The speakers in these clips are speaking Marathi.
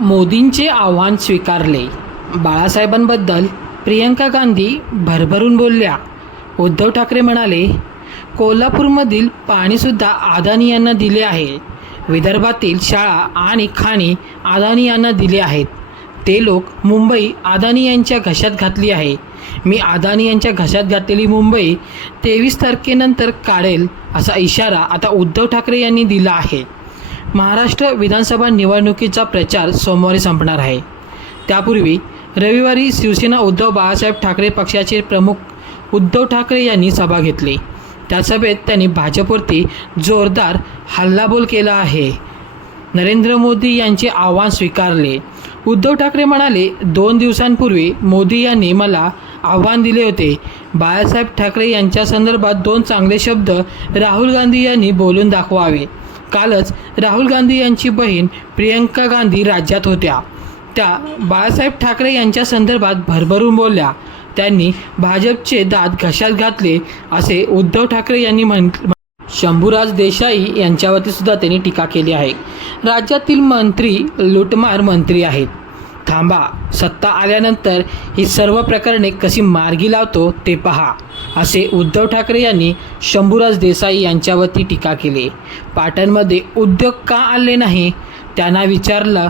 मोदींचे आव्हान स्वीकारले. बाळासाहेबांबद्दल प्रियंका गांधी भरभरून बोलल्या. उद्धव ठाकरे म्हणाले, कोल्हापूरमधील पाणीसुद्धा अदानी यांना दिले आहे. विदर्भातील शाळा आणि खाणी अदानी यांना दिले आहेत. ते लोक मुंबई अदानी यांच्या घशात घातली आहे. मी अदानी यांच्या घशात घातलेली मुंबई 23 तारखेनंतर काढेल असा इशारा आता उद्धव ठाकरे यांनी दिला आहे. महाराष्ट्र विधानसभा निवडणुकीचा प्रचार सोमवारी संपणार आहे. त्यापूर्वी रविवारी शिवसेना उद्धव बाळासाहेब ठाकरे पक्षाचे प्रमुख उद्धव ठाकरे यांनी सभा घेतली. त्या सभेत त्यांनी भाजपवरती जोरदार हल्लाबोल केला आहे. नरेंद्र मोदी यांचे आव्हान स्वीकारले. उद्धव ठाकरे म्हणाले, 2 दिवसांपूर्वी मोदी यांनी मला आव्हान दिले होते. बाळासाहेब ठाकरे यांच्या संदर्भात 2 चांगले शब्द राहुल गांधी यांनी बोलून दाखवावे. कालच राहुल गांधी यांची बहीण प्रियंका गांधी राज्यात होत्या. त्या बाळासाहेब ठाकरे यांच्या संदर्भात भरभरून बोलल्या. त्यांनी भाजपचे दात घशात घातले असे उद्धव ठाकरे यांनी म्हटले. शंभूराज देसाई यांच्यावरती सुद्धा त्यांनी टीका केली आहे. राज्यातील मंत्री लूटमार मंत्री आहेत. थांबा, सत्ता आल्यानंतर ही सर्व प्रकरणे कशी मार्गी लावतो ते पहा, असे उद्धव ठाकरे यांनी शंभूराज देसाई यांच्यावरती टीका केली. पाटणमध्ये उद्योग का आले नाही त्यांना विचारलं.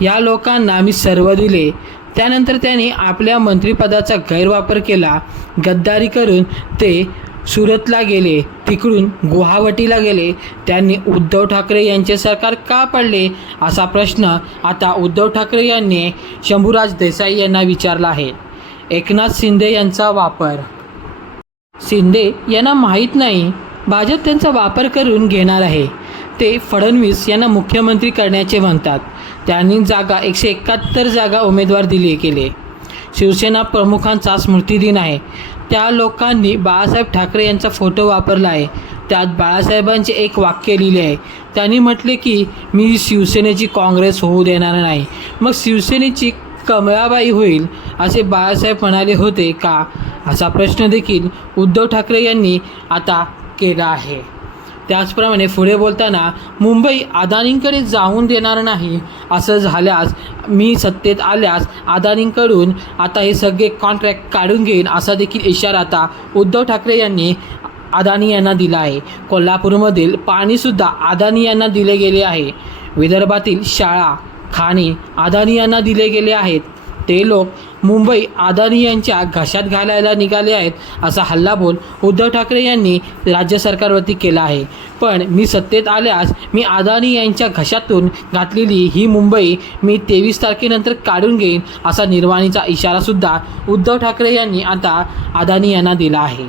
या लोकांना मी सर्व दिले. त्यानंतर त्यांनी आपल्या मंत्रिपदाचा गैरवापर केला. गद्दारी करून ते सुरतला गेले, तिकडून गुवाहाटीला गेले. त्यांनी उद्धव ठाकरे यांचे सरकार का पडले असा प्रश्न आता उद्धव ठाकरे यांनी शंभूराज देसाई यांना विचारला आहे. एकनाथ शिंदे यांचा वापर. शिंदे यांना माहीत नाही भाजप त्यांचा वापर करून घेणार आहे. ते फडणवीस यांना मुख्यमंत्री करण्याचे म्हणतात. त्यांनी 171 जागा उमेदवार केले. शिवसेना प्रमुखांचा स्मृतिदिन आहे. त्या लोकांनी बाळासाहेब ठाकरे यांचा फोटो वापरला आहे. त्यात बाळासाहेबांचे एक वाक्य लिहिले आहे. त्यांनी म्हटले की मी शिवसेनेची काँग्रेस होऊ देणार नाही. मग शिवसेनेची कमळाबाई होईल असे बाळासाहेब म्हणाले होते का, असा प्रश्न देखील उद्धव ठाकरे यांनी आता केला आहे. त्याचप्रमाणे पुढे बोलताना मुंबई अदानींकडे जाऊन देणार नाही. असं झाल्यास मी सत्तेत आल्यास अदानींकडून आता हे सगळे कॉन्ट्रॅक्ट काढून घेईन असा देखील इशारा आता उद्धव ठाकरे यांनी अदानी यांना दिला आहे. कोल्हापूरमधील पाणीसुद्धा अदानी यांना दिले गेले आहे. विदर्भातील शाळा खाणी अदानी यांना दिले गेले आहेत. ते लोक मुंबई अदानी यांच्या घशात घालायला निघाले आहेत असा हल्लाबोल उद्धव ठाकरे यांनी राज्य सरकारवरती केला आहे. पण मी सत्तेत आल्यास मी अदानी यांच्या घशातून घातलेली ही मुंबई मी 23 तारखेनंतर काढून घेईन असा निर्वाणीचा इशारासुद्धा उद्धव ठाकरे यांनी आता अदानी यांना दिला आहे.